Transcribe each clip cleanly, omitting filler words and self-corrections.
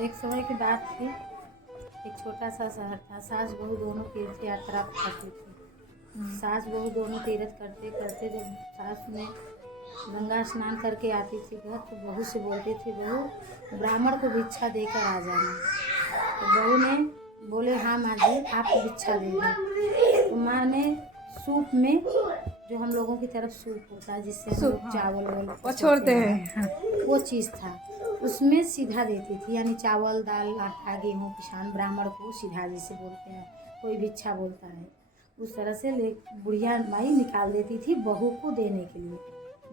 एक समय की बात थी। एक छोटा सा शहर था। सास बहू दोनों तीर्थ यात्रा करती थी। सास बहू दोनों तीर्थ करते करते जब सास में गंगा स्नान करके आती थी घर, तो बहू से बोलती थी, बहू ब्राह्मण को भिक्षा देकर आ जाना। तो बहू ने बोले, हाँ माँ जी आपको भिक्षा दे दें। तो माँ ने सूप में, जो हम लोगों की तरफ सूप होता है जिससे हम लोग चावल वो छोड़ते हैं, हाँ। वो चीज़ था, उसमें सीधा देती थी। यानी चावल दाल आटा गेहूँ किसान ब्राह्मण को सीधा जिसे बोलते हैं, कोई भिक्षा बोलता है, उस तरह से ले बुढ़िया माई निकाल देती थी बहू को देने के लिए।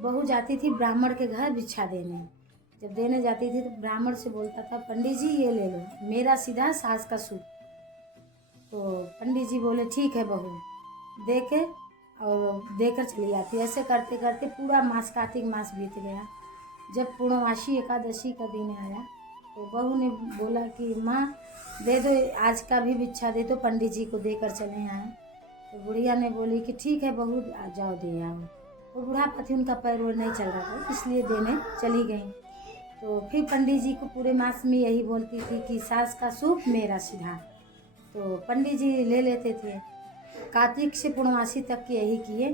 बहू जाती थी ब्राह्मण के घर भिक्षा देने। जब देने जाती थी तो ब्राह्मण से बोलता था, पंडित जी ये ले लो मेरा सीधा सास का सूप। तो पंडित जी बोले, ठीक है बहू, दे के और देकर चली आती। ऐसे करते करते पूरा मास कार्तिक मास बीत गया। जब पूर्णमासी एकादशी का दिन आया तो बहू ने बोला कि माँ दे दो, आज का भी भिक्षा दे दो, पंडित जी को देकर चले आए। तो बुढ़िया ने बोली कि ठीक है बहू, आ जाओ दे आओ। तो बूढ़ा पति उनका पैर वैर नहीं चल रहा था, इसलिए देने चली गई। तो फिर पंडित जी को पूरे मास में यही बोलती थी कि सास का सूप मेरा सीधा। तो पंडित जी ले लेते थे। कार्तिक से पूर्णमासी तक यही किए।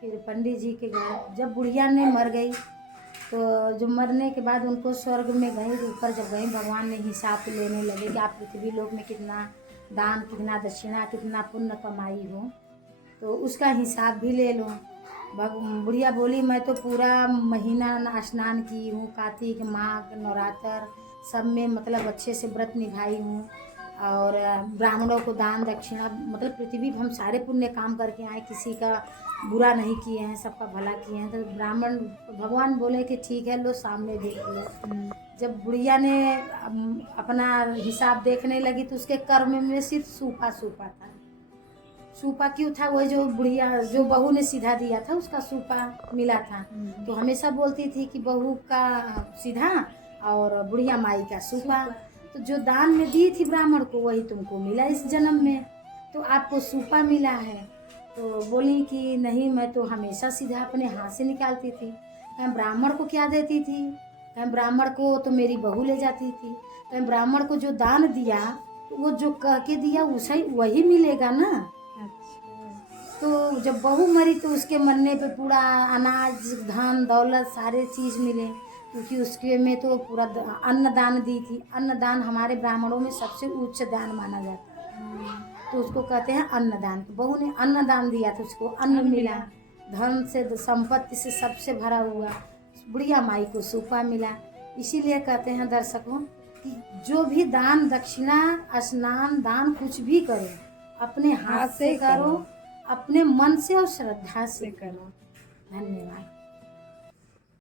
फिर पंडित जी के घर जब बुढ़िया ने मर गई, तो जो मरने के बाद उनको स्वर्ग में गई, ऊपर जब गई भगवान ने हिसाब लेने लगे कि आप पृथ्वी लोक में कितना दान, कितना दक्षिणा, कितना पुण्य कमाई हो, तो उसका हिसाब भी ले लो। बुढ़िया बोली, मैं तो पूरा महीना स्नान की हूँ, कार्तिक माघ नवरात्र सब में मतलब अच्छे से व्रत निभाई हूँ, और ब्राह्मणों को दान दक्षिणा, मतलब पृथ्वी हम सारे पुण्य काम करके आए, किसी का बुरा नहीं किए हैं, सबका भला किए हैं। तो ब्राह्मण भगवान बोले कि ठीक है लो सामने देख लो। जब बुढ़िया ने अपना हिसाब देखने लगी तो उसके कर्म में सिर्फ सूपा सूपा था। सूपा क्यों था? वही जो बुढ़िया जो बहू ने सीधा दिया था उसका सूपा मिला था। तो हमेशा बोलती थी कि बहू का सीधा और बुढ़िया माई का सूपा। तो जो दान में दी थी ब्राह्मण को वही तुमको मिला इस जन्म में, तो आपको सूपा मिला है। तो बोली कि नहीं, मैं तो हमेशा सीधा अपने हाथ से निकालती थी। कहीं ब्राह्मण को क्या देती थी? कहीं ब्राह्मण को तो मेरी बहू ले जाती थी। कहीं ब्राह्मण को जो दान दिया तो वो जो कह के दिया उसे वही मिलेगा ना। तो जब बहू मरी तो उसके मरने पे पूरा अनाज धन दौलत सारे चीज़ मिले, क्योंकि उसके में तो पूरा अन्नदान दी थी। अन्नदान हमारे ब्राह्मणों में सबसे उच्च दान माना जाता है, तो उसको कहते हैं अन्नदान। तो बहू ने अन्नदान दिया तो उसको अन्न मिला, धन से संपत्ति से सबसे भरा हुआ। बुढ़िया माई को सूपा मिला। इसीलिए कहते हैं दर्शकों कि जो भी दान दक्षिणा स्नान दान कुछ भी करो अपने हाथ से करो, अपने मन से और श्रद्धा से करो। धन्यवाद।